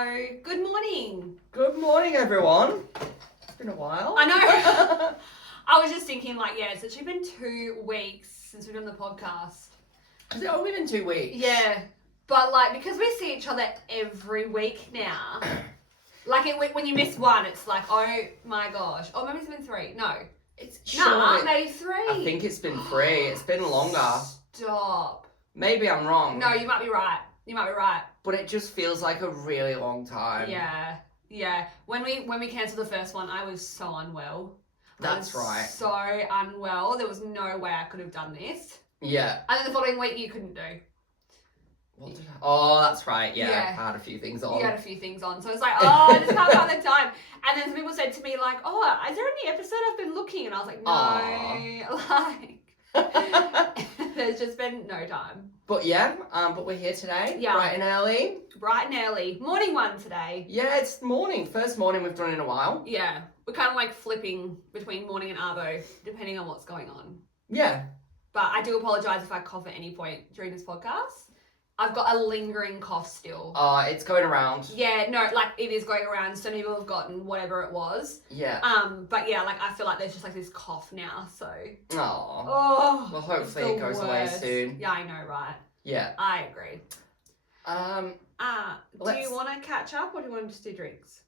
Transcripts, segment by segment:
Hello, good morning. Good morning, everyone. It's been a while. I know. I was just thinking, it's actually been 2 weeks since we've done the podcast. Has it only been 2 weeks? Yeah, but because we see each other every week now, when you miss one, it's like, oh my gosh. Oh, maybe it's been 3. No. Maybe 3. I think it's been 3. It's been longer. Stop. Maybe I'm wrong. No, you might be right. But it just feels like a really long time. Yeah. When we cancelled the first one, I was so unwell. That's right. So unwell. There was no way I could have done this. Yeah. And then the following week, you couldn't do. What did I... Oh, that's right. Yeah. I had a few things on. You had a few things on. So it's like, I just can't find the time. And then some people said to me, is there any episode I've been looking? And I was like, no. There's just been no time. But yeah, but we're here today. Yeah. Bright and early. Bright and early. Morning one today. Yeah, it's morning. First morning we've done in a while. Yeah. We're kind of flipping between morning and arvo, depending on what's going on. Yeah. But I do apologise if I cough at any point during this podcast. I've got a lingering cough still. It's going around. Yeah, no, it is going around. So many people have gotten whatever it was. Yeah. But yeah, I feel like there's just this cough now, so. Oh. Well, hopefully it goes away soon. Yeah, I know, right? Yeah. I agree. Do you want to catch up or do you want to just do drinks?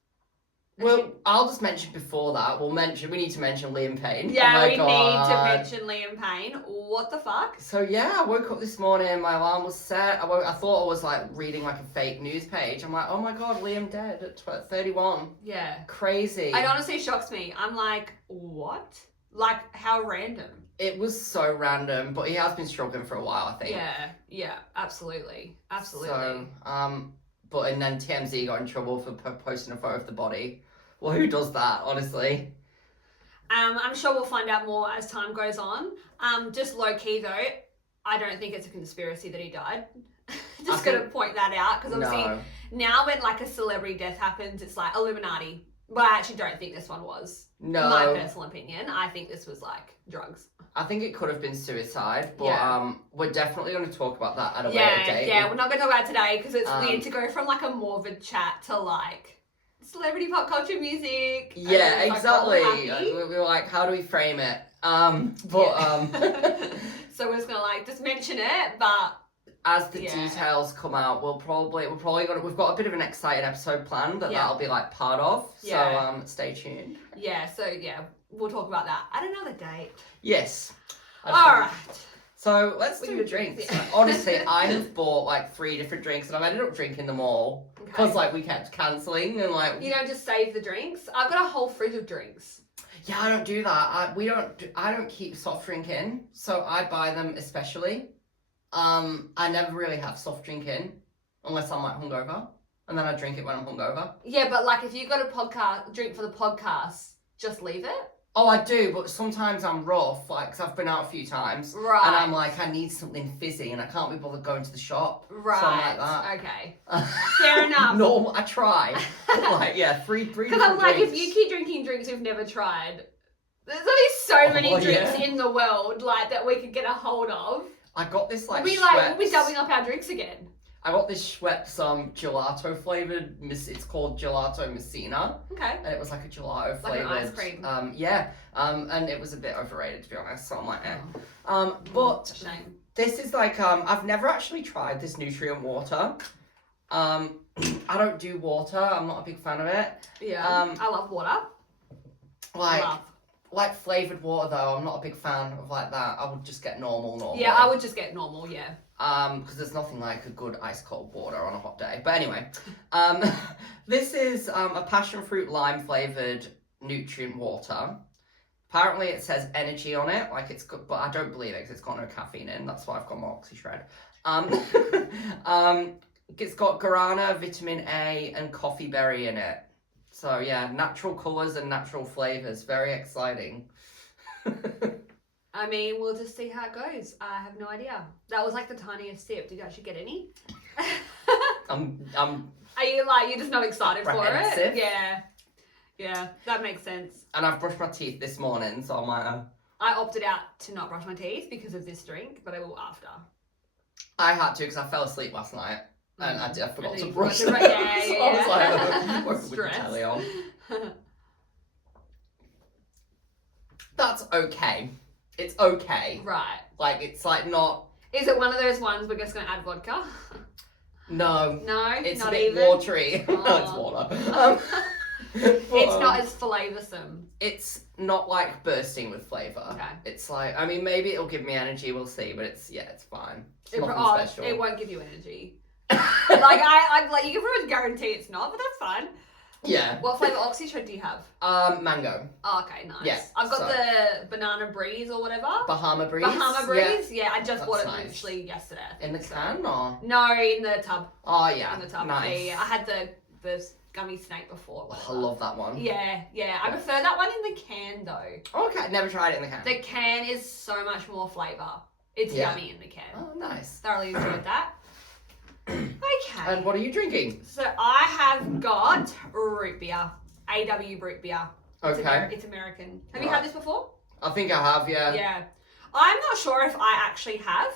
Well, I'll just mention before that. We need to mention Liam Payne. Yeah, we need to mention Liam Payne. What the fuck? So yeah, I woke up this morning, my alarm was set. I thought I was reading a fake news page. I'm like, oh my god, Liam dead at 31. Yeah. Crazy. It honestly shocks me. I'm like, what? How random. It was so random, but he has been struggling for a while, I think. Yeah, absolutely. So, and then TMZ got in trouble for posting a photo of the body. Well, who does that, honestly? I'm sure we'll find out more as time goes on. Just low-key, though, I don't think it's a conspiracy that he died. Just going to point that out, because obviously now when, a celebrity death happens, it's Illuminati. But I actually don't think this one was. No. My personal opinion. I think this was, drugs. I think it could have been suicide, but we're definitely going to talk about that at a later date. Yeah, we're not going to talk about it today, because it's weird to go from, a morbid chat to, celebrity pop culture music. Yeah, exactly. We were like, how do we frame it? So we're just gonna just mention it, but as the details come out, we're probably we've got a bit of an exciting episode planned that'll be part of. So stay tuned. So we'll talk about that at another date. Yes. All right. So let's do drinks. Honestly, I have bought 3 different drinks and I've ended up drinking them all because we kept cancelling and You don't just save the drinks. I've got a whole fridge of drinks. Yeah, I don't do that. I don't keep soft drink in, so I buy them especially. I never really have soft drink in unless I'm hungover, and then I drink it when I'm hungover. Yeah, but if you got a drink for the podcast, just leave it. Oh, I do, but sometimes I'm rough, because I've been out a few times. Right. And I'm I need something fizzy, and I can't be bothered going to the shop. Right. Something like that. Okay. Fair enough. Normal, I try. 3 Because I'm drinks. if you keep drinking drinks we've never tried, there's only so many drinks in the world, that we could get a hold of. I got this, we'll be doubling up our drinks again. I got this Schweppes gelato flavored. It's called Gelato Messina. Okay. And it was a gelato flavored. An ice cream. And it was a bit overrated, to be honest. So I'm but shame. This is I've never actually tried this nutrient water. I don't do water. I'm not a big fan of it. Yeah. I love water. Flavored water though, I'm not a big fan of that. I would just get normal. Yeah, I would just get normal. Yeah. Because there's nothing like a good ice cold water on a hot day. But anyway, this is a passion fruit lime flavored nutrient water. Apparently it says energy on it, it's good, but I don't believe it because it's got no caffeine in. That's why I've got my Oxy Shred. It's got guarana, vitamin A, and coffee berry in it. So yeah, natural colours and natural flavours. Very exciting. I mean, we'll just see how it goes. I have no idea. That was the tiniest sip. Did you actually get any? Are you you're just not excited for it? Yeah, that makes sense. And I've brushed my teeth this morning, so I opted out to not brush my teeth because of this drink, but I will after. I had to because I fell asleep last night. And I forgot to brush them. I was With the telly on. That's okay. It's okay. Right. Like, it's like not... Is it one of those ones we're just going to add vodka? No. No? It's not a bit even? watery. Oh. No, it's water. It's not as flavoursome. It's not like bursting with flavour. Okay. It's like, I mean, maybe it'll give me energy, we'll see, but it's fine. It's nothing special. It won't give you energy. I'm like, you can pretty much guarantee it's not, but that's fine. Yeah. What flavour oxyshred do you have? Mango. Oh, okay, nice. Yeah, I've got the banana breeze or whatever. Bahama breeze. Bahama breeze? Yeah, I just bought it nice. literally yesterday. In the can or? No, in the tub. Oh, yeah. In the tub. Nice. Yeah. I had the gummy snake before. Oh, I love that one. Yeah. I prefer that one in the can though. Okay, never tried it in the can. The can is so much more flavour. It's yummy in the can. Oh, nice. Thoroughly enjoyed that. Okay. And what are you drinking? So I have got root beer. AW root beer. Okay. It's American. Have you had this before? I think I have, yeah. Yeah. I'm not sure if I actually have.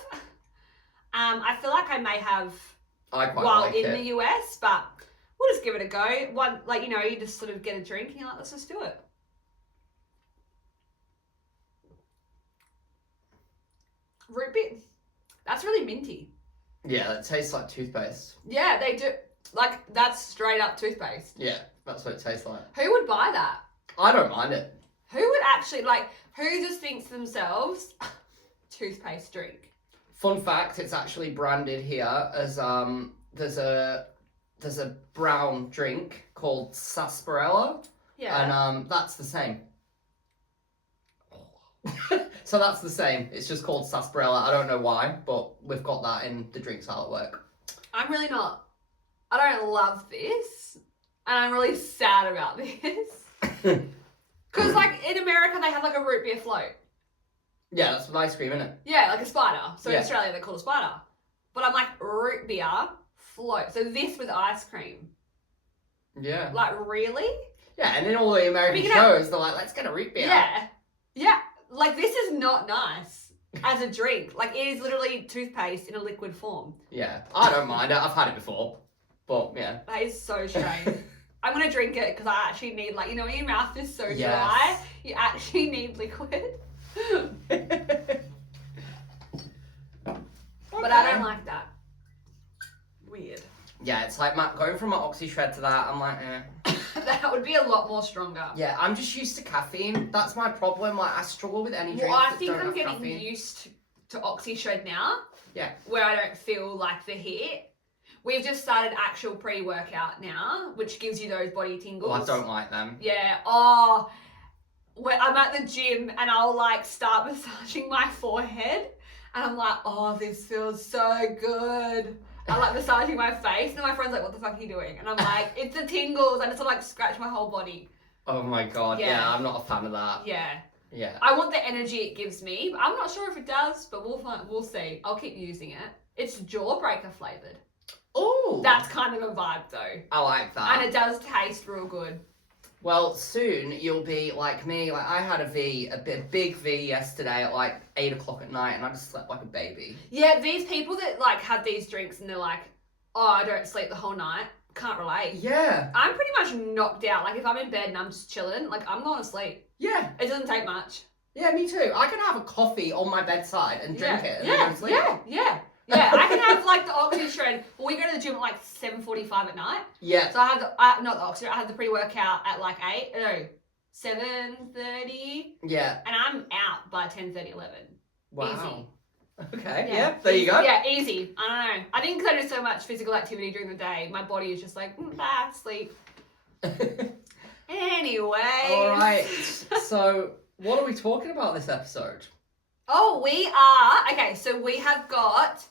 I feel like I may have I quite while like in it. the US, but we'll just give it a go. One, like, you know, you just sort of get a drink and you're like, let's just do it. Root beer. That's really minty. Yeah, it tastes like toothpaste. Yeah, they do. Like, that's straight up toothpaste. Yeah, that's what it tastes like. Who would buy that? I don't mind it. Who would actually, like, who just thinks to themselves, toothpaste drink? Fun fact, it's actually branded here as, there's a brown drink called sarsaparilla. Yeah. And, that's the same. So that's the same. It's just called sarsaparilla. I don't know why, but we've got that in the drinks aisle at work. I'm really not. I don't love this, and I'm really sad about this. Because, like, in America, they have, like, a root beer float. Yeah, that's with ice cream, isn't it? Yeah, like a spider. So in Yeah. Australia, they're called a spider. But I'm like, root beer float. So this with ice cream. Yeah. Like, really? Yeah, and in all the American shows, they're like, let's get a root beer. Yeah. Yeah. Like, this is not nice as a drink. Like, it is literally toothpaste in a liquid form. Yeah, I don't mind it. I've had it before. But, yeah. That is so strange. I'm going to drink it because I actually need, like, you know, when your mouth is so Yes. dry, you actually need liquid. But I don't like that. Weird. Yeah, it's like going from my oxy shred to that, I'm like, eh. That would be a lot more stronger. Yeah, I'm just used to caffeine. That's my problem. Like, I struggle with any drinks Well, I that think don't I'm have getting caffeine. used to oxy shred now. Yeah. Where I don't feel like the hit. We've just started actual pre-workout now, which gives you those body tingles. Oh, I don't like them. Yeah. Oh, when I'm at the gym and I'll like start massaging my forehead, and I'm like, oh, this feels so good. I like massaging my face, and my friend's like, what the fuck are you doing? And I'm like, it's the tingles, and it's like scratch my whole body. Oh my god, yeah, I'm not a fan of that. Yeah. Yeah. I want the energy it gives me. I'm not sure if it does, but we'll see. I'll keep using it. It's jawbreaker flavored. Oh. That's kind of a vibe though. I like that. And it does taste real good. Well, soon you'll be like me. Like, I had a big V yesterday at like 8 o'clock at night, and I just slept like a baby. Yeah, these people that like have these drinks and they're like, oh, I don't sleep the whole night. Can't relate. Yeah. I'm pretty much knocked out. Like, if I'm in bed and I'm just chilling, like, I'm going to sleep. Yeah. It doesn't take much. Yeah, me too. I can have a coffee on my bedside and drink it and then go to sleep. Yeah, I can have like the oxy shred. Well, we go to the gym at like 7:45 at night. Yeah. So I had not the oxy. I had the pre-workout at like 7:30. Yeah. And I'm out by 10:30, 11. Wow. Easy. Okay. Yeah. There you go. Yeah, easy. I don't know. I think because I do so much physical activity during the day, my body is just like, sleep. Anyway. All right. So, what are we talking about this episode? Oh, we are. Okay, so we have got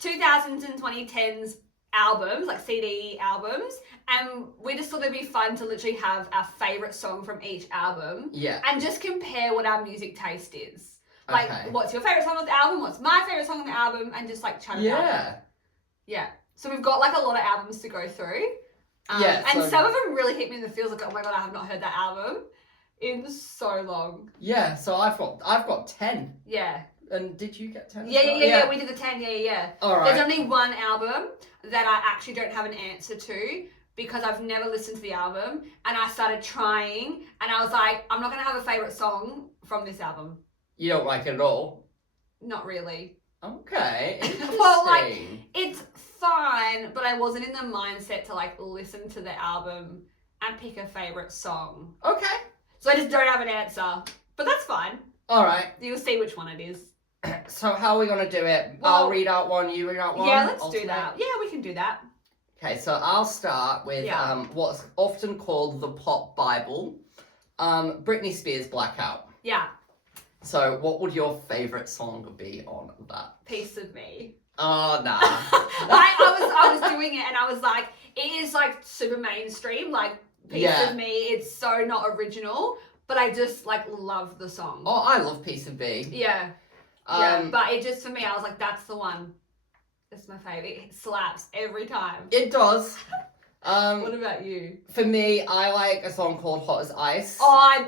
2000s and 2010s albums, like CD albums, and we just thought it'd be fun to literally have our favourite song from each album. Yeah. And just compare what our music taste is. Like, Okay. what's your favourite song on the album? What's my favourite song on the album? And just like chat about it. Yeah. So we've got like a lot of albums to go through. And some of them really hit me in the feels like, oh my god, I have not heard that album in so long. Yeah, so I've got 10. Yeah. And did you get 10? Yeah, we did the 10, yeah. All right. There's only one album that I actually don't have an answer to, because I've never listened to the album, and I started trying, and I was like, I'm not gonna have a favorite song from this album. You don't like it at all? Not really. Okay, interesting. Well, like, it's fine, but I wasn't in the mindset to like listen to the album and pick a favorite song. Okay. So I just don't have an answer, but that's fine. All right. You'll see which one it is. So how are we gonna do it? Well, I'll read out one, you read out one. Yeah, let's do that. Yeah, we can do that. Okay, so I'll start with what's often called the pop Bible, Britney Spears' Blackout. Yeah. So what would your favourite song be on that? Piece of Me. Oh, nah. I was doing it and I was like, it is like super mainstream, like Piece of Me. It's so not original, but I just like love the song. Oh, I love Piece of Me. Yeah. Yeah, but it just, for me, I was like, that's the one. It's my favourite. It slaps every time. It does. What about you? For me, I like a song called Hot as Ice. Oh,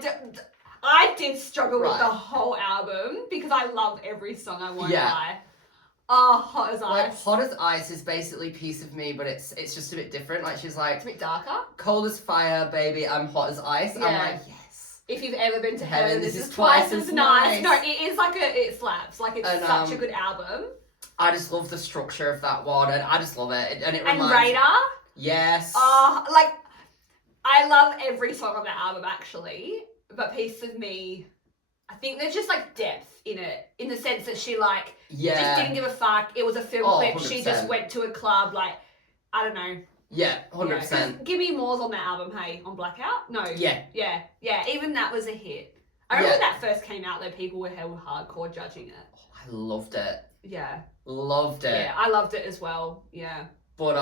I did struggle with the whole album because I love every song, I won't lie. Oh, Hot as Ice. Like, Hot as Ice is basically Piece of Me, but it's just a bit different. Like, she's like... It's a bit darker. Cold as fire, baby, I'm hot as ice. Yeah. I'm like, yes. If you've ever been to heaven, this is twice as nice. No, it is like it slaps. Like, it's such a good album. I just love the structure of that one, and I just love it. And it and reminds Radar. Yes. Oh, like, I love every song on that album, actually. But Piece of Me, I think there's just, like, depth in it. In the sense that she, like, just didn't give a fuck. It was a film clip. 100%. She just went to a club, like, I don't know. Yeah, 100%. Give Me More's on that album, hey, on Blackout? No. Yeah. Yeah, even that was a hit. I remember when that first came out, though, people were hardcore judging it. Oh, I loved it. Yeah. Loved it. Yeah, I loved it as well, yeah. But,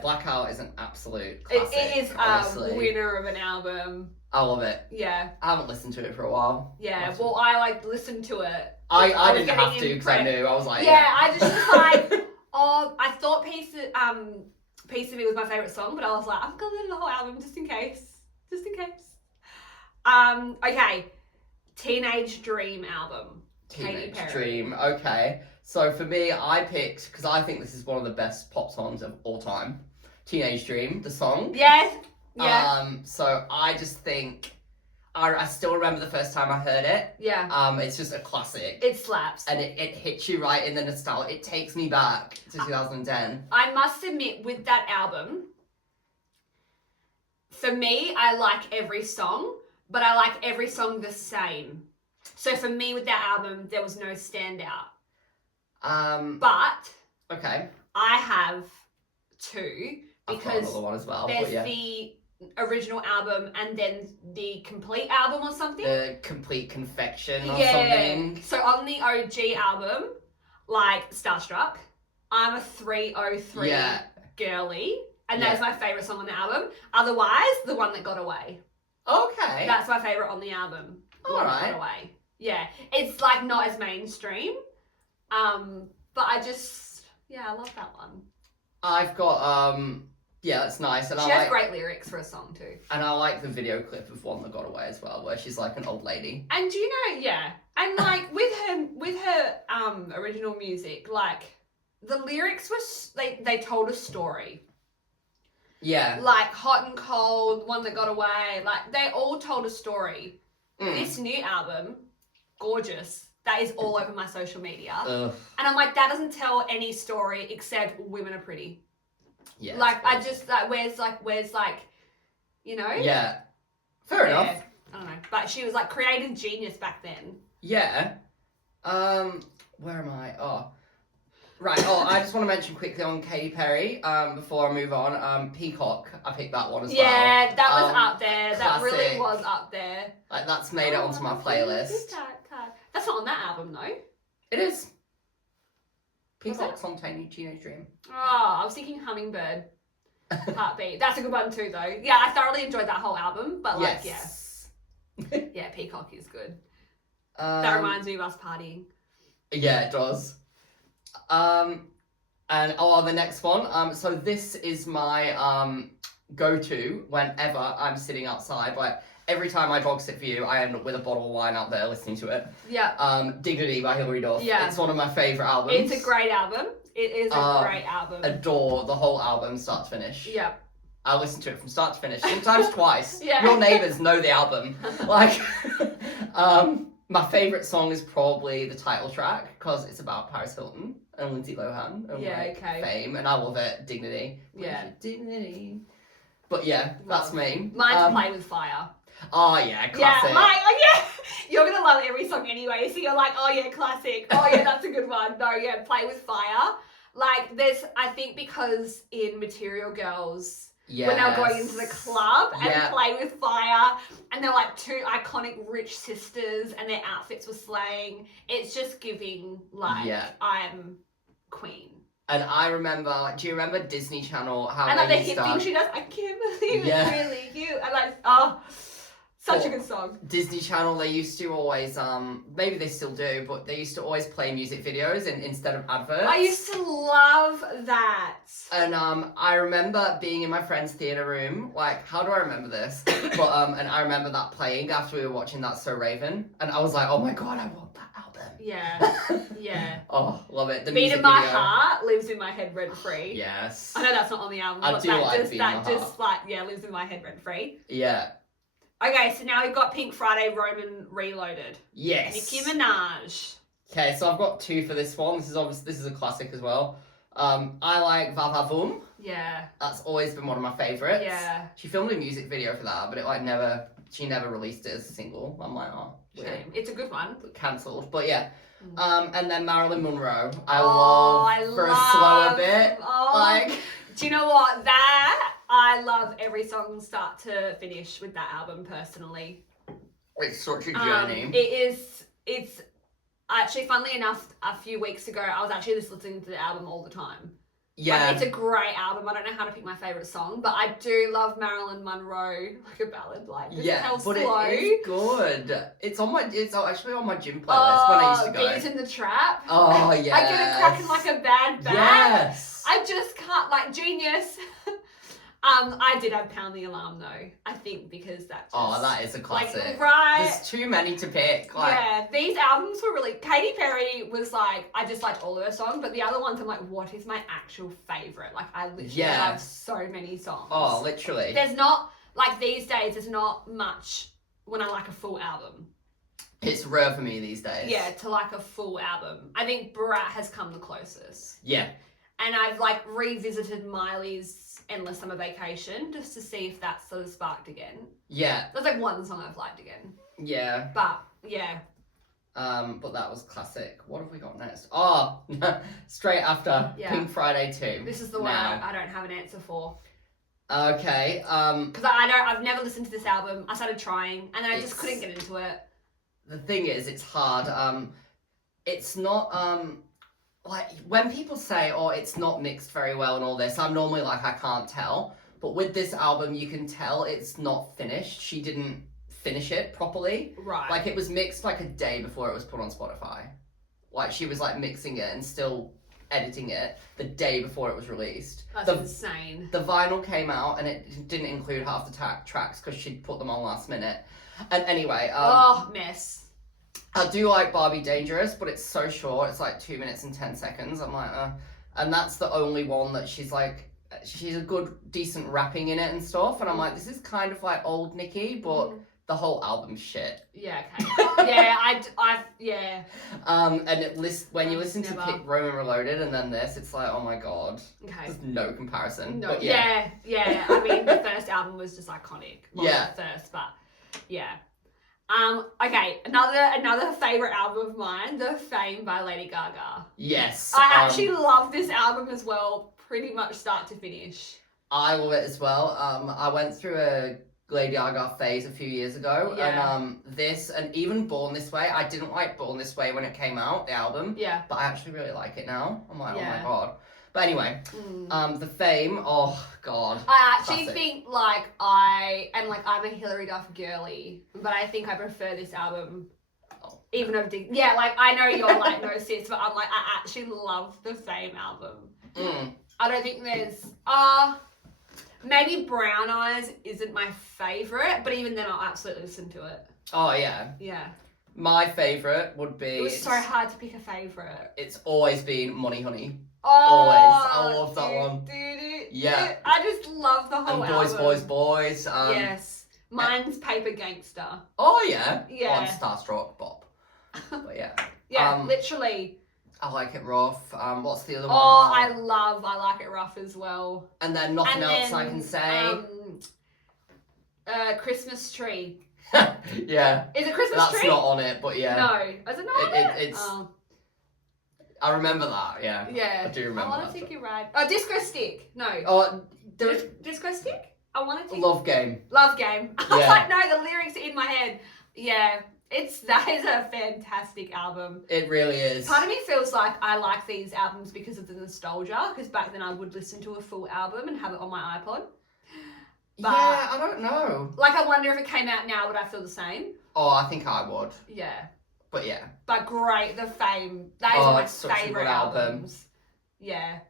Blackout is an absolute classic. It is a winner of an album. I love it. Yeah. I haven't listened to it for a while. Yeah, well, I, like, listened to it. I didn't have to, because I knew. I was like, I just was like, I thought Piece of Me was my favourite song, but I was like, I'm gonna listen to the whole album just in case. Just in case. Okay. Teenage Dream album. Teenage Dream, okay. So for me, I picked, because I think this is one of the best pop songs of all time, Teenage Dream, the song. Yes. Yeah. So I just think, I still remember the first time I heard it. Yeah. It's just a classic. It slaps. And it hits you right in the nostalgia. It takes me back to 2010. I must admit, with that album, for me, I like every song, but I like every song the same. So for me, with that album, there was no standout. But okay, I have two because I've got another one as well. There's the original album and then the complete album or something. The complete confection or something. So on the OG album, like Starstruck, I'm a 303 girly, and that is my favourite song on the album. Otherwise, The One That Got Away. Okay. That's my favourite on the album. Alright. Got Away. Yeah. It's like not as mainstream. But I just, I love that one. I've got, that's nice. And she has great lyrics for a song too. And I like the video clip of One That Got Away as well, where she's like an old lady. And do you know, and like with her original music, like the lyrics were, they told a story. Yeah. Like Hot and Cold, One That Got Away, like they all told a story. This new album, gorgeous. That is all over my social media. Ugh. And I'm like, that doesn't tell any story except women are pretty. Yeah. Like, I just, like, where's, you know? Yeah. Fair enough. I don't know. But she was, like, creative genius back then. Yeah. Where am I? Oh. Right. Oh, I just want to mention quickly on Katy Perry, before I move on, Peacock. I picked that one as well. Yeah, that was up there. That classic. really was up there. Like, that's made it onto my playlist. That's not on that album, though. It is. Peacock's on Teenage Dream. Oh, I was thinking Hummingbird. Heartbeat. That's a good one too, though. Yeah, I thoroughly enjoyed that whole album, but like, yeah, Peacock is good. That reminds me of us partying. Yeah, it does. And the next one. So this is my go-to whenever I'm sitting outside. Like every time I dog sit for you, I end up with a bottle of wine out there listening to it. Yeah. Dignity by Hilary Duff. Yeah. It's one of my favourite albums. It's a great album. It is a great album. Adore the whole album start to finish. Yeah. I listen to it from start to finish, sometimes twice. Yeah. Your neighbours know the album. Like, my favourite song is probably the title track because it's about Paris Hilton and Lindsay Lohan and fame, and I love it. Dignity. Yeah. Dignity. But yeah, that's me. Mine's Play With Fire. Oh yeah, classic. Yeah, you're gonna love every song anyway, so you're like, oh yeah, classic. Oh yeah, that's a good one. No, yeah, Play With Fire. Like, I think because in Material Girls, when they were going into the club and Play With Fire, and they're like two iconic rich sisters, and their outfits were slaying. It's just giving like I'm queen. And I remember, like, do you remember Disney Channel? How and like the hip thing she does, I can't believe it's really you. And like, such a good song. Disney Channel, they used to always, maybe they still do, but they used to always play music videos instead of adverts. I used to love that. And I remember being in my friend's theatre room, like, how do I remember this? But and I remember that playing after we were watching That's So Raven, and I was like, oh my god, I want that album. Yeah. Oh, love it. The Beat music in My video. Heart lives in my head rent free. Yes. I know that's not on the album, I but do that like just Beat in My just Heart. like lives in my head rent free. Yeah. Okay, so now we've got Pink Friday Roman Reloaded. Yes. Nicki Minaj. Okay, so I've got two for this one. This is a classic as well. I like Va Va Voom. Yeah. That's always been one of my favourites. Yeah. She filmed a music video for that, but she never released it as a single. I'm like, oh, weird. Shame. It's a good one. Cancelled, but yeah. And then Marilyn Monroe. I love for a slower bit. Like, do you know what? I love every song start to finish with that album personally. It's such a journey. It's actually, funnily enough, a few weeks ago, I was actually just listening to the album all the time. Yeah. Like, it's a great album. I don't know how to pick my favourite song, but I do love Marilyn Monroe, like a ballad, like but slow. it is good. It's actually on my gym playlist when I used to go. Beat in the Trap. Oh yeah. I get it cracking like a bad bag. Yes. I just can't, like, genius. I did have Pound the Alarm though. I think because that just, that is a classic. Like, right. There's too many to pick. Like, yeah, these albums were really. Katy Perry was like, I just liked all of her songs, but the other ones I'm like, what is my actual favorite? Like, I literally have so many songs. Oh, literally. There's not, like, these days. There's not much when I like a full album. It's rare for me these days. Yeah, to like a full album. I think Brat has come the closest. Yeah. And I've like revisited Miley's Endless Summer Vacation just to see if that's sort of sparked again. Yeah. That's like one song I've liked again. Yeah. But yeah. But that was classic. What have we got next? Oh, straight after Pink Friday 2. This is the one I don't have an answer for. Okay. Because I've never listened to this album. I started trying and then I just couldn't get into it. The thing is, it's hard. It's not like when people say, oh, it's not mixed very well and all this, I'm normally like, I can't tell. But with this album, you can tell it's not finished. She didn't finish it properly. Right. Like, it was mixed like a day before it was put on Spotify. Like, she was like mixing it and still editing it the day before it was released. That's insane. The vinyl came out and it didn't include half the tracks because she'd put them on last minute. And anyway, mess. I do like Barbie Dangerous, but it's so short. It's like 2 minutes and 10 seconds. I'm like, and that's the only one that she's a good, decent rapping in it and stuff. And I'm like, this is kind of like old Nicki, but the whole album's shit. Yeah, okay. Yeah, And when you listen to Pit Roman Reloaded and then this, it's like, oh my god. Okay. There's no comparison. No, but yeah. I mean, the first album was just iconic. Well, yeah. The first, but yeah. Okay, another favourite album of mine, The Fame by Lady Gaga. Yes. I actually love this album as well, pretty much start to finish. I love it as well. I went through a Lady Gaga phase a few years ago, and this, and even Born This Way, I didn't like Born This Way when it came out, the album, but I actually really like it now. I'm like, oh my god. But anyway, The Fame, oh god. I actually think I'm a Hilary Duff girly, but I think I prefer this album. Even of I know you're like no sis, but I'm like, I actually love the Fame album. I don't think there's maybe Brown Eyes isn't my favourite, but even then I'll absolutely listen to it. Oh yeah. Yeah. My favourite would be... It was so hard to pick a favourite. It's always been Money Honey. I love that one. Yeah. I just love the whole And Boys, album. Boys, Boys. Yes. Mine's Paper Gangster. Oh, yeah. Yeah. On Starstruck, Bob. But yeah. Yeah, literally. I Like It Rough. What's the other one? Oh, I Like It Rough as well. And then Nothing Else I Can Say. Christmas Tree. Yeah. Is it Christmas That's Tree? not on it, but yeah. No. Is it not on it? It's... I remember that, yeah. Yeah. I do remember I want to take you ride. Oh, Disco Stick. No. Oh, there's... Disco Stick? I want to take Love Game. Love Game. I was Yeah. like, no, the lyrics are in my head. Yeah. That is a fantastic album. It really is. Part of me feels like I like these albums because of the nostalgia, because back then I would listen to a full album and have it on my iPod. But, yeah, I don't know. Like, I wonder if it came out now, would I feel the same? Oh, I think I would. Yeah. But yeah. But great, The Fame. That is one of my favourite albums. Yeah.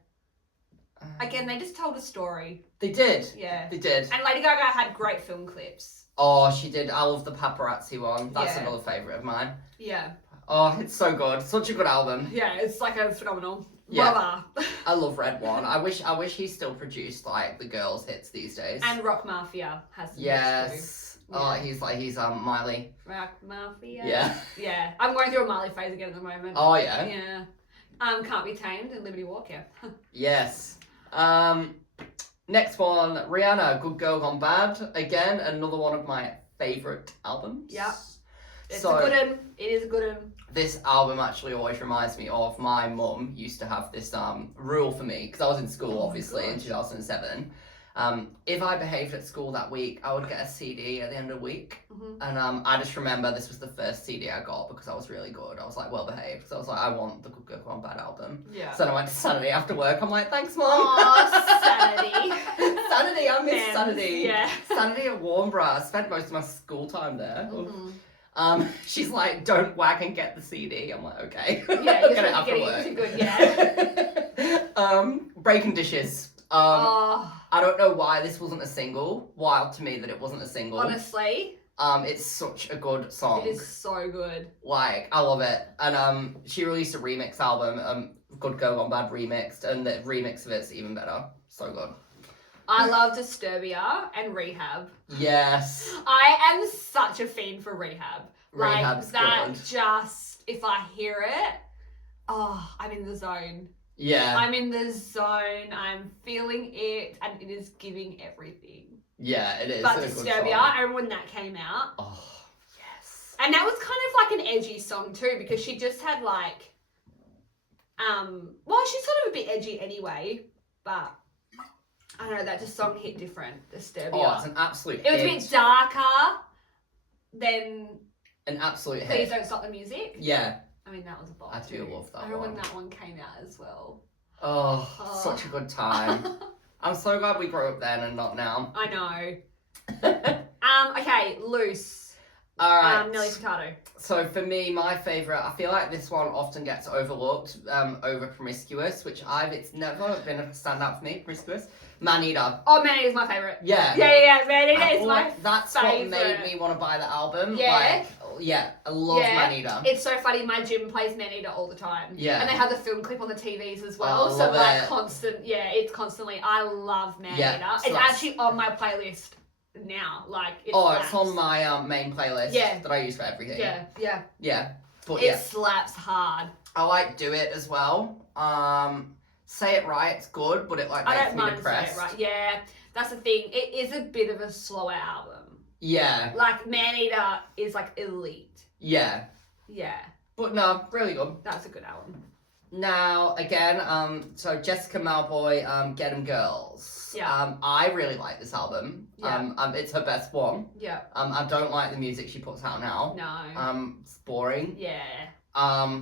Again, they just told a story. They did. Yeah. They did. And Lady Gaga had great film clips. Oh, she did. I love the paparazzi one. That's Yeah. another favourite of mine. Yeah. Oh, it's so good. Such a good album. Yeah, it's like a phenomenal. Yeah. Brother. I love Red One. I wish he still produced like the girls' hits these days. And Rock Mafia has some hits yes. too. Oh, Yeah. he's Miley. Rock Mafia. Yeah. Yeah. I'm going through a Miley phase again at the moment. Oh yeah. Yeah. Can't Be Tamed and Liberty Walk, yeah. Yes. Next one, Rihanna, Good Girl Gone Bad. Again, another one of my favourite albums. Yep. It's So- a good one. It is a good one. This album actually always reminds me of my mum used to have this rule for me, because I was in school obviously in 2007. If I behaved at school that week, I would get a CD at the end of the week. Mm-hmm. And I just remember this was the first CD I got because I was really good. I was like well behaved. So I was like, I want the Good Girl Gone Bad album. Yeah. So then I went to Sanity after work. I'm like, thanks, Mum. Aw, Sanity. Sanity, I miss Fans, Sanity. yeah. Sanity at Warnborough. I spent most of my school time there. Mm-hmm. She's like, don't whack and get the CD. I'm like, okay. Yeah, I'll you're get it after getting work. good, yeah. Breaking Dishes. Oh, I don't know why this wasn't a single. Wild to me that it wasn't a single. honestly, It's such a good song. it is so good. Like, I love it. And she released a remix album, Good Girl Gone Bad remixed, and the remix of it's even better. So good. I love Disturbia and Rehab. Yes. I am such a fiend for Rehab. Rehab's like, that good. just, if I hear it, I'm in the zone. Yeah. I'm in the zone. I'm feeling it, and it is giving everything. Yeah, it is. But It's a good Disturbia, song. I remember when that came out. Oh, yes. And that was kind of like an edgy song too, because she just had like, well, she's sort of a bit edgy anyway, but I don't know, that just song hit different, Disturbia. Oh, it's an absolute It was a hit. bit darker than An absolute Please hit. Don't Stop the Music. Yeah. I mean, that was a bop I do too. love that I remember one. when that one came out as well. Oh, such a good time. I'm so glad we grew up then and not now. I know. Okay, Loose. Alright. Nelly Furtado. So for me, my favourite, I feel like this one often gets overlooked over Promiscuous, which it's never been a standout for me, Promiscuous. Maneater. Oh, Manny is my favourite. Yeah. Yeah, Manny I is feel my like that's favourite. what made me want to buy the album. Yeah. I love Maneater. It's so funny. My gym plays Maneater all the time. Yeah. And they have the film clip on the TVs as well. Oh, so love like it. it's constantly. I love Maneater. Yeah, so it's that's- actually on my playlist now. Like it It's slaps. on my main playlist Yeah. that I use for everything. Yeah. Yeah. But It slaps hard. I like Do It as well. Say It Right, it's good, but it I makes don't me mind depressed. saying it right. Yeah, that's the thing. It is a bit of a slower album. Yeah. Like Maneater is like elite. Yeah. Yeah, But no, really good. that's a good album. Now, again, so Jessica Malboy, Get 'Em Girls. Yeah. I really like this album. Yeah. It's her best one. Yeah. I don't like the music she puts out now. No. It's boring. Yeah. Yeah.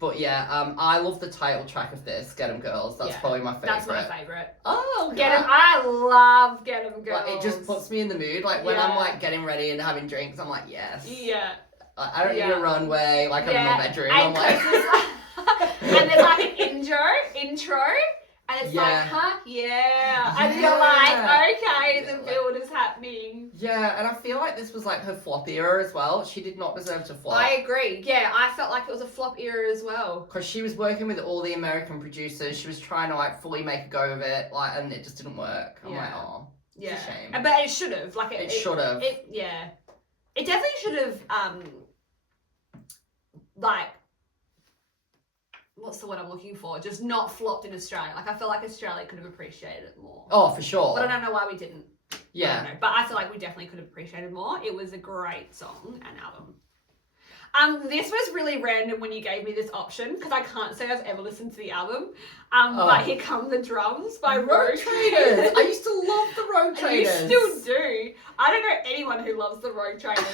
But yeah, I love the title track of this, Get 'Em Girls. That's Yeah. probably my favourite. That's my favourite. Oh, Get 'em. I love Get 'em Girls. Like, it just puts me in the mood. Like, when I'm, Yeah. like, getting ready and having drinks, I'm like, yes. Yeah. I don't need a runway, like, I'm in my bedroom. I'm And like... and there's like an intro, And it's Yeah. like, huh? Yeah. And you're like, okay, the build is happening. Yeah, and I feel like this was like her flop era as well. She did not deserve to flop. I agree. Yeah, I felt like it was a flop era as well. Because she was working with all the American producers. She was trying to like fully make a go of it, like, and it just didn't work. I'm like, oh, yeah. it's a shame. But it should have. Like it should have. Yeah. It definitely should have, like, what's the word I'm looking for? Just not flopped in Australia. Like, I feel like Australia could have appreciated it more. Oh, for sure. But I don't know why we didn't. Yeah. I don't know. But I feel like we definitely could have appreciated more. It was a great song and album. This was really random when you gave me this option because I can't say I've ever listened to the album. But Here Come the Drums by Road Traders. I used to love the Road Traders. You still do. I don't know anyone who loves the Road Traders.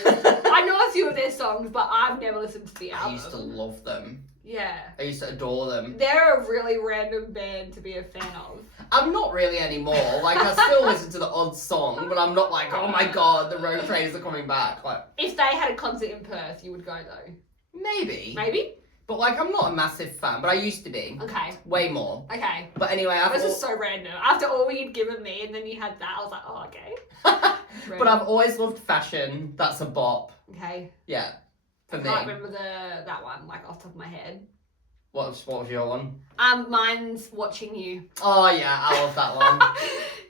I know a few of their songs, but I've never listened to the album. I used to love them. Yeah. I used to adore them. They're a really random band to be a fan of. I'm not really anymore. Like, I still listen to the odd song, but I'm not like, oh my god, the Road Traders are coming back. Like, if they had a concert in Perth, you would go though. Maybe. Maybe? But like, I'm not a massive fan, but I used to be. Okay. Way more. Okay. But anyway, this is so random. After all you'd given me, and then you had that, I was like, oh, okay. But I've always loved Fashion. That's a bop. Okay. Yeah. For I me. can't remember that one, like, off the top of my head. What was your one? Mine's Watching You. Oh yeah, I love that one.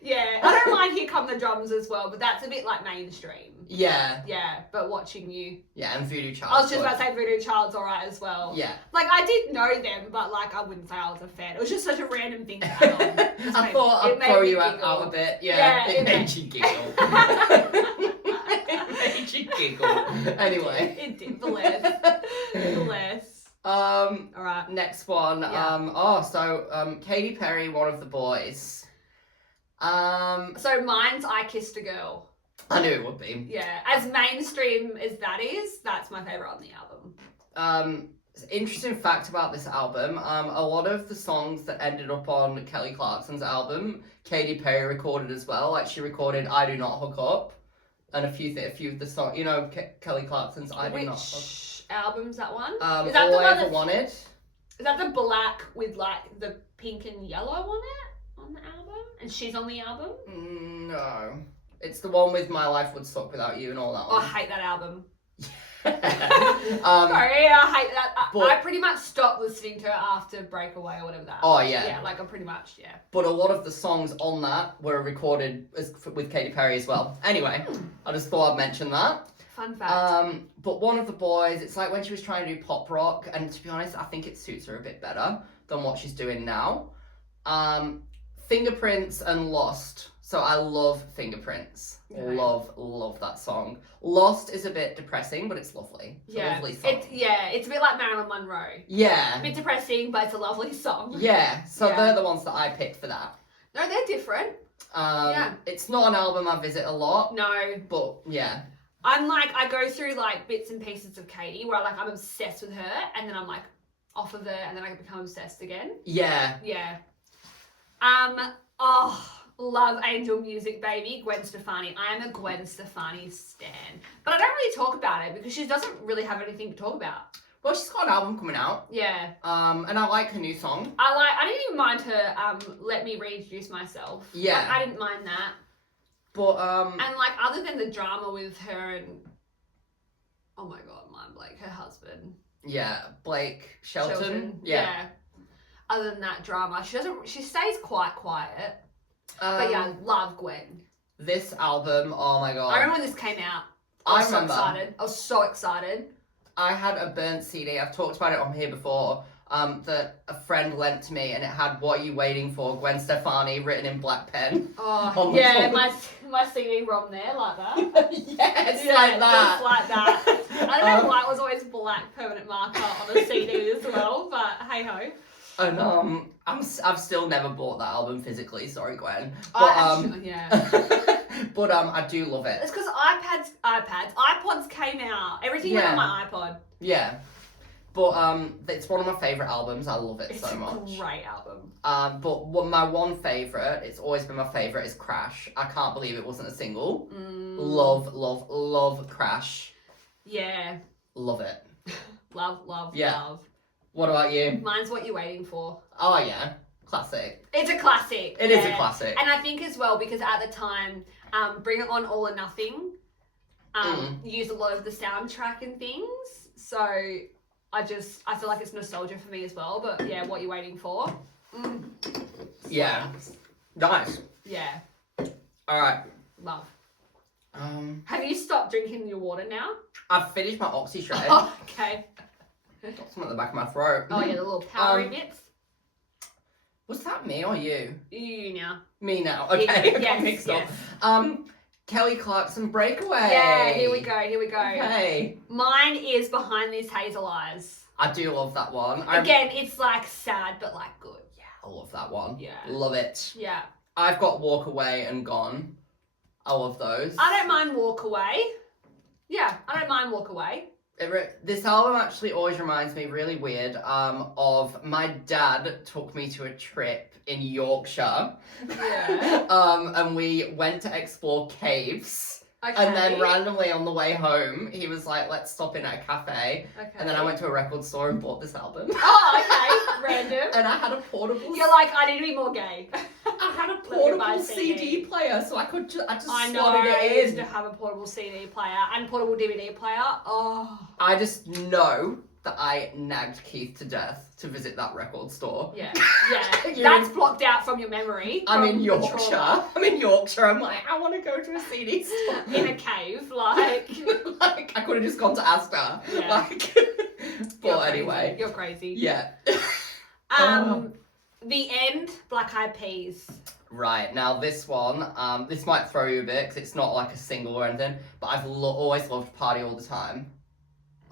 Yeah, I don't mind Here Come the Drums as well, but that's a bit like mainstream. Yeah. Yeah, but Watching You. Yeah, and Voodoo Child. I was just about to say Voodoo Child's alright as well. Yeah. Like, I did know them, but like, I wouldn't say I was a fan. It was just such a random thing to add on. I thought I'd throw you out a bit. Yeah, it made you giggle. It made you giggle. Anyway. It did, bless. Alright. Next one. Yeah. Katy Perry, One of the Boys. So mine's I Kissed a Girl. I knew it would be. Yeah, as mainstream as that is, that's my favourite on the album. Interesting fact about this album, a lot of the songs that ended up on Kelly Clarkson's album, Katy Perry recorded as well. Like, she recorded I Do Not Hook Up, and a few of the songs, you know, Kelly Clarkson's I Do Not Hook Up. Which album's that one? Is that All the I one Ever Wanted? Is that the black with like the pink and yellow on it on the album? And she's on the album? No. It's the one with My Life Would Suck Without You and all that Oh, one. I hate that album. Sorry, I hate that. But- I pretty much stopped listening to it after Breakaway or whatever that Oh, was. yeah. Yeah, like I pretty much, yeah. But a lot of the songs on that were recorded with Katy Perry as well. Anyway, I just thought I'd mention that. Fun fact. But One of the Boys, it's like when she was trying to do pop rock, and to be honest, I think it suits her a bit better than what she's doing now. Fingerprints and Lost. So I love Fingerprints. Okay. Love that song. Lost is a bit depressing, but it's lovely. It's a lovely song. It's a bit like Marilyn Monroe. Yeah. A bit depressing, but it's a lovely song. Yeah. So Yeah. they're the ones that I picked for that. No, they're different. Yeah. It's not an album I visit a lot, No. but yeah. I'm like, I go through like bits and pieces of Katie where like I'm obsessed with her and then I'm like off of her and then I become obsessed again. Yeah. Yeah. Love Angel Music, baby. Gwen Stefani. I am a Gwen Stefani stan. But I don't really talk about it because she doesn't really have anything to talk about. Well, she's got an album coming out. Yeah. And I like her new song. I didn't even mind her Let Me Reintroduce Myself. Yeah. Like, I didn't mind that. But And like other than the drama with her and oh my god, Blake, her husband. yeah, Blake Shelton. Yeah. Other than that drama, she stays quite quiet. But yeah, love Gwen. This album, oh my god. I remember when this came out. I was so excited. I had a burnt CD. I've talked about it on here before. That a friend lent to me, and it had "What Are You Waiting For?" Gwen Stefani written in black pen. Oh yeah, my CD-ROM there like that. Yes, like that. Just like that. I don't know why it was always black permanent marker on the CD as well, but hey ho. And I've still never bought that album physically. Sorry, Gwen. But yeah. but I do love it. It's because iPods came out. Everything went on my iPod. Yeah. But it's one of my favourite albums. I love it so much. It's a great album. But my one favourite, it's always been my favourite, is Crash. I can't believe it wasn't a single. Love Crash. Yeah. Love it. Love. What about you? Mine's What You're Waiting For. Oh, yeah. Classic. It's a classic. It is a classic. And I think as well, because at the time, Bring It On All or Nothing used a lot of the soundtrack and things. So I feel like it's nostalgia for me as well. But yeah, What You Waiting For? Yeah. Nice. Yeah. All right. Love. Have you stopped drinking your water now? I've finished my Oxy shred. Oh, okay. Got some at the back of my throat. Oh yeah, the little powdery bits. Was that me or you? You now. Me now. Okay. Yes, mixed yes. up. Kelly Clarkson Breakaway. Yeah, here we go. Okay. Mine is Behind These Hazel Eyes. I do love that one. Again, it's like sad but like good. Yeah, I love that one. Yeah. Love it. Yeah. I've got Walk Away and Gone. I love those. I don't mind Walk Away. Yeah, I don't mind Walk Away. This album actually always reminds me, really weird, of my dad took me to a trip in Yorkshire. Yeah. And we went to explore caves. Okay. And then randomly on the way home, he was like, let's stop in at a cafe. Okay. And then I went to a record store and bought this album. Oh, okay. Random. And I had a portable... You're like, I need to be more gay. I had a portable CD player, so I just slotted it in. I used to have a portable CD player and portable DVD player. Oh. I just know that I nagged Keith to death to visit that record store. Yeah. That's blocked out from your memory. I'm in Yorkshire. I'm like, I want to go to a CD store. In a cave, like... like, I could have just gone to Asda. Yeah. Like, but anyway. You're crazy. Yeah. The End, Black Eyed Peas. Right, now this one, this might throw you a bit because it's not like a single or anything, but I've always loved Party All the Time.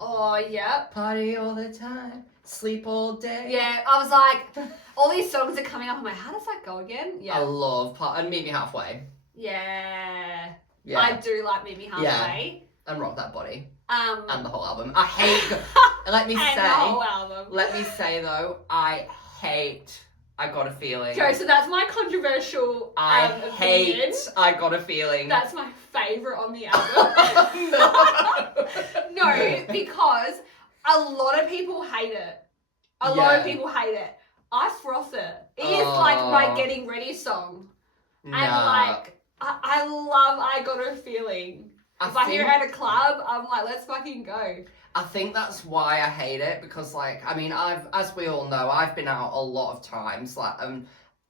Oh, yeah. Party all the time, sleep all day. Yeah, I was like, all these songs are coming up. I'm like, how does that go again? Yeah. I love and Meet Me Halfway. Yeah. Yeah. I do like Meet Me Halfway. Yeah. And Rock That Body. And the whole album. I hate. Let me and say. the whole album. Let me say though, I hate. I Got a Feeling. Okay, so that's my controversial opinion. I Got a Feeling. That's my favourite on the album. No, because a lot of people hate it. A lot of people hate it. I froth it. It is like my getting ready song. Nah. And like, I love I Got a Feeling. If I hear it at a club, I'm like, let's fucking go. I think that's why I hate it, because like, I mean, as we all know, I've been out a lot of times, like,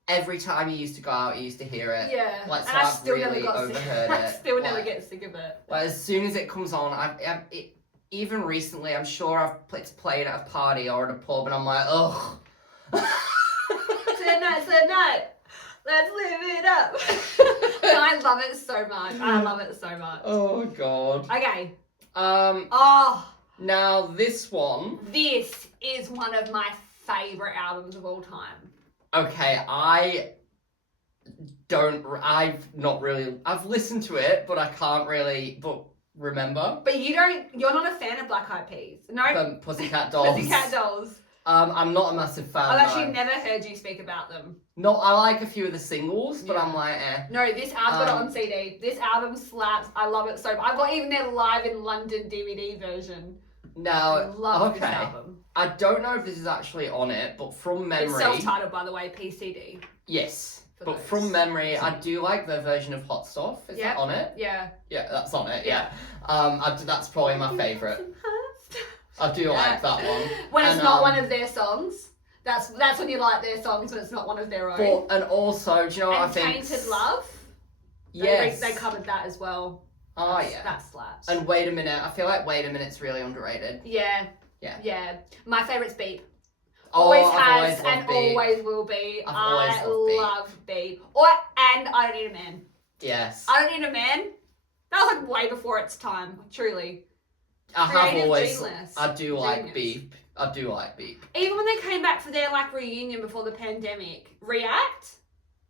every time you used to go out, you used to hear it. Yeah. Like, so and I I've still really never overheard I it. still never get sick of it. Like, as soon as it comes on, even recently, I'm sure I've played at a party or at a pub, and I'm like, ugh. Tonight. Let's live it up. I love it so much. Oh, God. Okay. Now, this one. This is one of my favourite albums of all time. Okay, I've listened to it, but I can't really remember. But you're not a fan of Black Eyed Peas. No? Pussycat Dolls. Pussycat Dolls. I'm not a massive fan. I've actually never heard you speak about them. No, I like a few of the singles, but I'm like, eh. No, this I've got it on CD. This album slaps. I love it so much. I've got even their live in London DVD version. Now, I love this album. I don't know if this is actually on it, but from memory... It's self-titled, by the way, PCD. Yes, but from memory, I do like their version of Hot Stuff. Is that on it? Yeah. Yeah, that's on it, yeah. That's probably my favourite. I do like that one. When it's not one of their songs. That's when you like their songs, when it's not one of their own. And also, do you know what I think? And Tainted Love. Yes. They covered that as well. Oh, yeah. That slaps. And Wait a Minute. I feel like Wait a Minute's really underrated. Yeah. Yeah. Yeah. My favourite's Beep. Oh, Always I've has always and Beep. always will be. I love Beep. And I Don't Need a Man. Yes. I Don't Need a Man. That was like way before its time, truly. I do like Genius. Beep. I do like Beep. Even when they came back for their like reunion before the pandemic, React.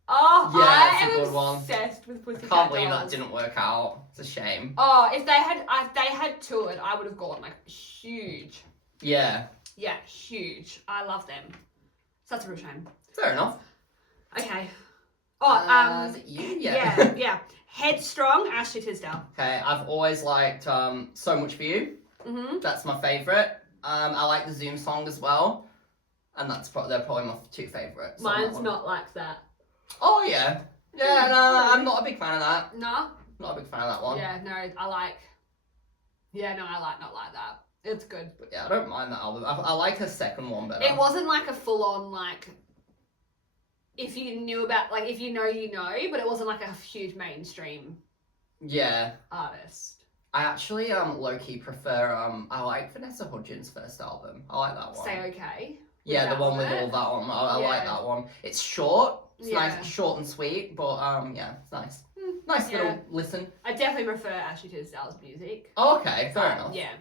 Oh, yeah, I it's a am good one. obsessed with Pussycat Can't believe Dolls. that didn't work out. It's a shame. Oh, if they had toured, I would have gone like huge. Yeah. Yeah, huge. I love them. So that's a real shame. Fair enough. Okay. Is it you? Yeah. Headstrong, Ashley Tisdale. Okay, I've always liked So Much For You. Mm-hmm. That's my favourite. I like the Zoom song as well. and they're probably my two favourites. Mine's not like that. Oh yeah, yeah. No, I'm not a big fan of that. No, not a big fan of that one. Yeah, no, I like. Yeah, no, I like not like that. It's good. But yeah, I don't mind that album. I like her second one better. It wasn't like a full on like. If you knew about if you know, but it wasn't like a huge mainstream. Yeah. Artist. I actually low key prefer I like Vanessa Hudgens' first album. I like that one. Say Okay. Yeah, the one with all that on. I like that one. It's short. It's nice, it's short and sweet, but yeah, it's nice. Nice little listen. I definitely prefer Ashley Tisdale's music. Oh, okay, fair enough. Yeah.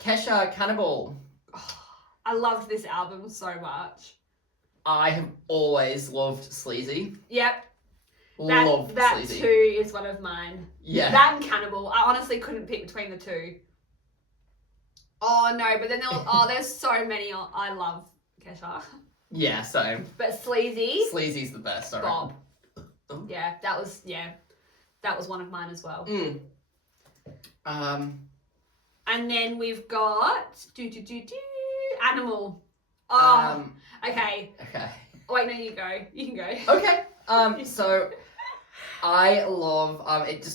Kesha Cannibal. Oh, I loved this album so much. I have always loved Sleazy. Yep. Loved that Sleazy. too is one of mine. Yeah. That and Cannibal. I honestly couldn't pick between the two. Oh no, but then there's so many. I love Kesha. Yeah, same. But Sleazy's the best, I Bob. reckon. Yeah, that was one of mine as well. And then we've got Animal. Oh, okay. Okay. Wait, no, you go. You can go. Okay. So I love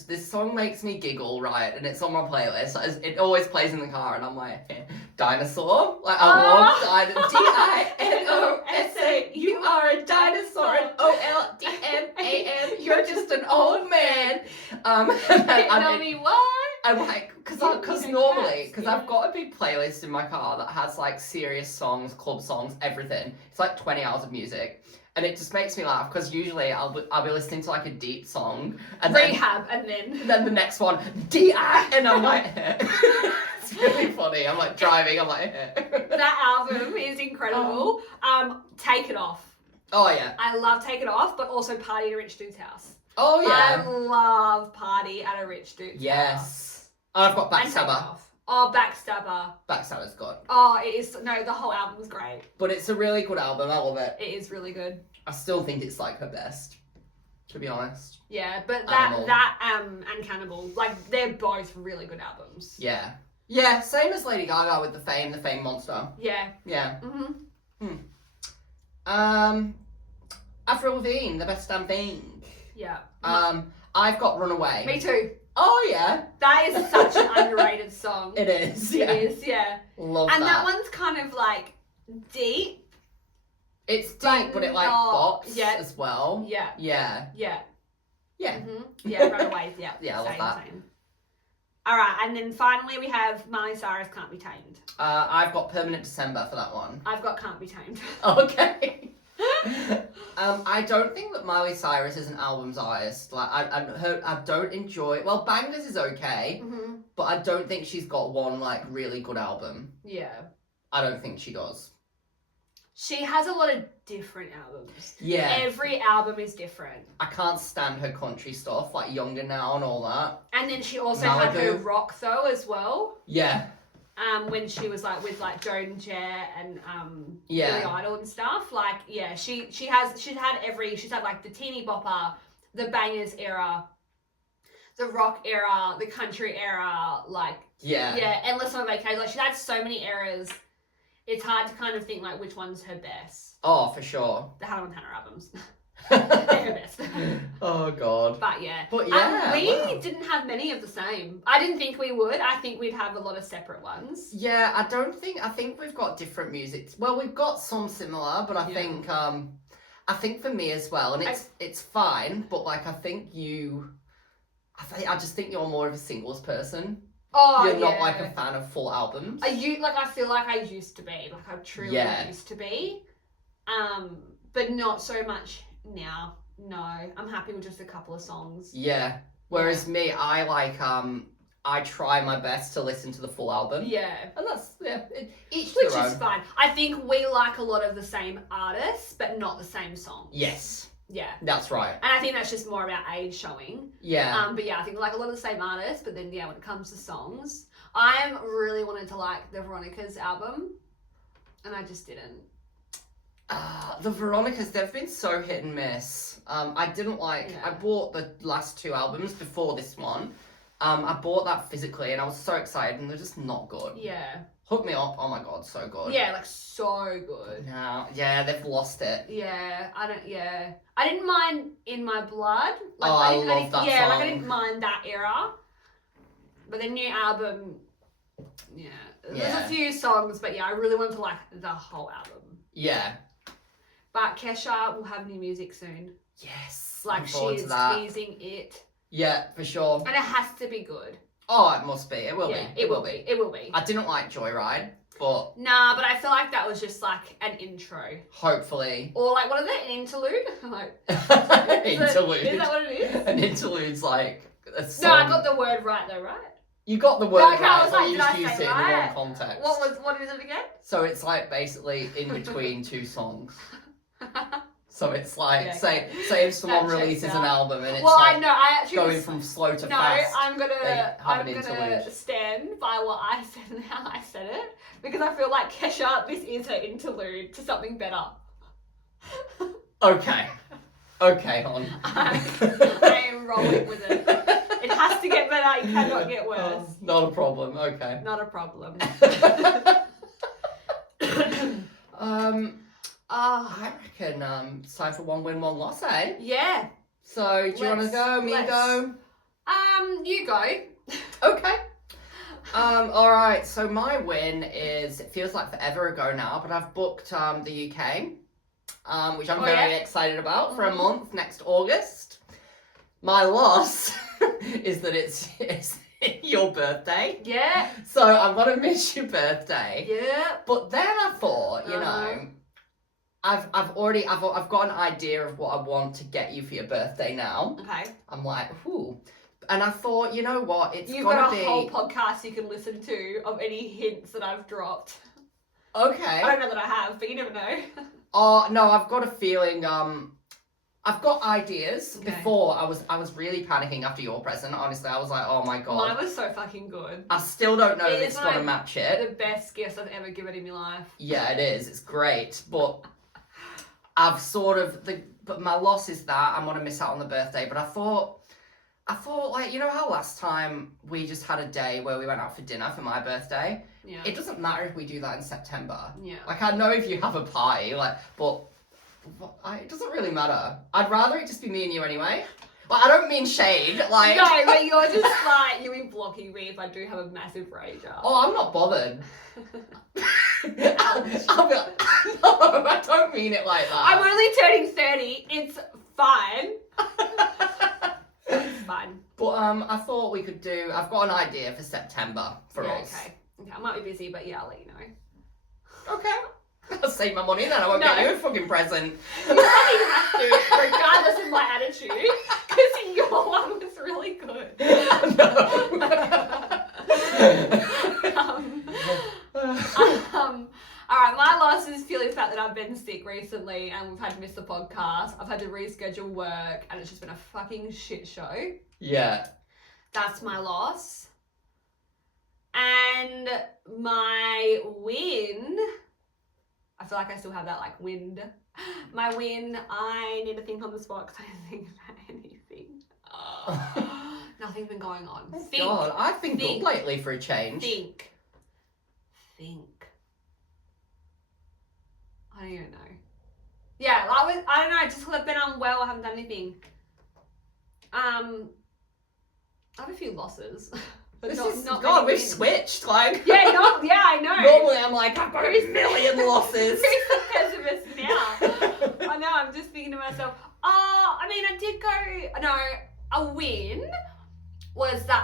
this song makes me giggle, right? And it's on my playlist. It always plays in the car, and I'm like, dinosaur. Like I love Dinosaur. You are a dinosaur. And OLDMAN. You're just an old man. Tell me why. I'm like, because normally, because I've got a big playlist in my car that has like serious songs, club songs, everything. It's like 20 hours of music, and it just makes me laugh because usually I'll be listening to like a deep song and Rehab, and then the next one D.I. and I'm like, it's really funny. I'm like driving. I'm like, that album is incredible. Take It Off. Oh yeah. I love Take It Off, but also Party at a Rich Dude's House. Oh yeah. I love Party at a Rich Dude's House. I've got Backstabber. Oh, Backstabber. Backstabber's good. Oh, it is. No, the whole album's great. But it's a really good album. I love it. It is really good. I still think it's like her best, to be honest. Yeah, but Animal. and Cannibal, like they're both really good albums. Yeah. Yeah, same as Lady Gaga with the Fame Monster. Yeah. Yeah. Mhm. Avril Lavigne, The Best Damn Thing. Yeah. I've got Runaway. Me too. Oh yeah. That is such an underrated song. It is. Yeah. It is. Yeah. Love and that. that one's kind of like deep. It's deep, but it like bops as well. Yeah. Yeah. Yeah. Yeah. Mhm. Yeah. Runaways. Yeah. Yeah, I love that. Same. All right, and then finally we have Miley Cyrus, Can't Be Tamed. I've got Permanent December for that one. I've got Can't Be Tamed. Okay. I don't think that Miley Cyrus is an albums artist. Like I don't enjoy. Well, Bangers is okay, but I don't think she's got one like really good album. Yeah. I don't think she does. She has a lot of different albums. Yeah. Every album is different. I can't stand her country stuff, like Younger Now and all that. And then she also had her rock though as well. Yeah. When she was like with like Joan Jett and yeah. Billy Idol and stuff. Like yeah, she's had like the teeny bopper, the bangers era, the rock era, the country era, like yeah, Endless Summer Vacation. Like she's had so many eras. It's hard to kind of think like which one's her best. Oh, for sure. The Hannah Montana albums. They're her best. Oh god. But yeah. We didn't have many of the same. I didn't think we would. I think we'd have a lot of separate ones. Yeah, I think we've got different music. Well, we've got some similar, but I think for me as well, and it's fine, but like I just think you're more of a singles person. Oh, you're not like a fan of full albums. I feel like I used to be. Like I truly used to be. But not so much now. No. I'm happy with just a couple of songs. Yeah. Whereas me, I like I try my best to listen to the full album. Yeah. And that's each which their is own. fine. I think we like a lot of the same artists, but not the same songs. Yes. Yeah. That's right. And I think that's just more about age showing. Yeah. But yeah, I think like a lot of the same artists, but then when it comes to songs, I'm really wanted to like the Veronicas album, and I just didn't. The Veronicas, they've been so hit and miss. I didn't like. Yeah. I bought the last two albums before this one. I bought that physically, and I was so excited, and they're just not good. Yeah. Hook Me Up, oh my god, so good. Yeah, like so good. No, yeah, they've lost it. Yeah, I didn't mind In My Blood. Like, I love that yeah, song. like I didn't mind that era. But the new album, yeah. There's a few songs, but yeah, I really want to like the whole album. Yeah. But Kesha will have new music soon. Yes. Like she's teasing it. Yeah, for sure. And it has to be good. Oh, it must be. It will be. It will be. It will be. I didn't like Joyride, but... Nah, but I feel like that was just like an intro. Hopefully. Or like, what is it? An interlude? Like, interlude. Is that what it is? An interlude's like a song. No, I got the word right though, right? You got the word no, right, I was but like, you just used it in the wrong context. What is it again? So it's like basically in between two songs. So it's like, say if someone releases an album and it's going from slow to fast. I'm gonna stand by what I said and how I said it, because I feel like Kesha, this is her interlude to something better. Okay, hon. I am rolling with it. It has to get better. It cannot get worse. Not a problem. Okay. Not a problem. I reckon it's time for one win, one loss, eh? Yeah. So do you want to go? Me go? You go. Okay. All right. So my win is, it feels like forever ago now, but I've booked the UK, which I'm very excited about for a month next August. My loss is that it's your birthday. Yeah. So I'm gonna miss your birthday. Yeah. But then I thought, you know, I've got an idea of what I want to get you for your birthday now. Okay. I'm like, ooh. And I thought, you know what, You've got a whole podcast you can listen to of any hints that I've dropped. Okay. I don't know that I have, but you never know. Oh, no, I've got a feeling, I've got ideas. Okay. Before, I was really panicking after your present. Honestly, I was like, oh my god. Mine was so fucking good. I still don't know if it's going to match it. The best gift I've ever given in my life. Yeah, it is. It's great. But I've sort of, but my loss is that I'm going to miss out on the birthday. But I thought, like, you know how last time we just had a day where we went out for dinner for my birthday? Yeah. It doesn't matter if we do that in September. Yeah. Like, I know if you have a party, like, but it doesn't really matter. I'd rather it just be me and you anyway. Well, I don't mean shade, like... No, but you're just like, you'll be blocking me if I do have a massive rage up. Oh, I'm not bothered. I'll be like, no, I don't mean it like that. I'm only turning 30. It's fine. It's fine. But I thought we could do... I've got an idea for September for us. Okay, I might be busy, but yeah, I'll let you know. Okay. I'll save my money then. I won't get you a fucking present. You don't even have to, regardless of my attitude, because your one was really good. Alright, my loss is purely the fact that I've been sick recently and we've had to miss the podcast. I've had to reschedule work and it's just been a fucking shit show. Yeah. That's my loss. And my win... I feel like I still have that, like, wind. My win, I need to think on the spot because I didn't think about anything. Nothing's been going on. Think. God, I've been good lately for a change. Think. I don't even know. Yeah, I don't know, just because I've been unwell, I haven't done anything. I have a few losses. But God, we've switched, like... Yeah, I know. Normally I'm like, I've got a million losses. Who's the pessimist now? I know, I'm just thinking to myself, I mean, I did go... No, a win was that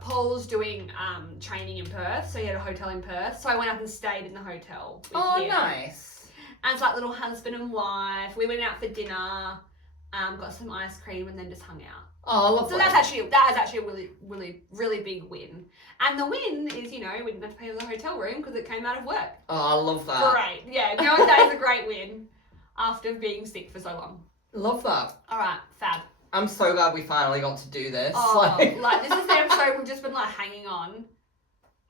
Paul's doing training in Perth, so he had a hotel in Perth, so I went up and stayed in the hotel with him. Nice. And it's like little husband and wife. We went out for dinner, got some ice cream, and then just hung out. Oh, lovely. So that is actually a really, really, really big win. And the win is, you know, we didn't have to pay for the hotel room because it came out of work. Oh, I love that. Great. Yeah, that is a great win after being sick for so long. Love that. All right, fab. I'm so glad we finally got to do this. Oh, like this is the episode we've just been like hanging on.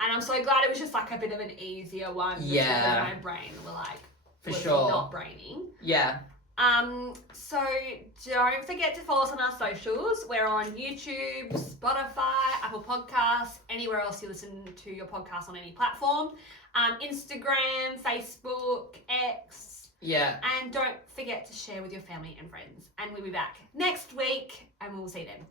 And I'm so glad it was just like a bit of an easier one. Yeah. My brain were like, for sure. Not braining. Yeah. So don't forget to follow us on our socials. We're on YouTube, Spotify, Apple Podcasts, anywhere else you listen to your podcast on any platform. Instagram, Facebook, X. Yeah. And don't forget to share with your family and friends. And we'll be back next week and we'll see them.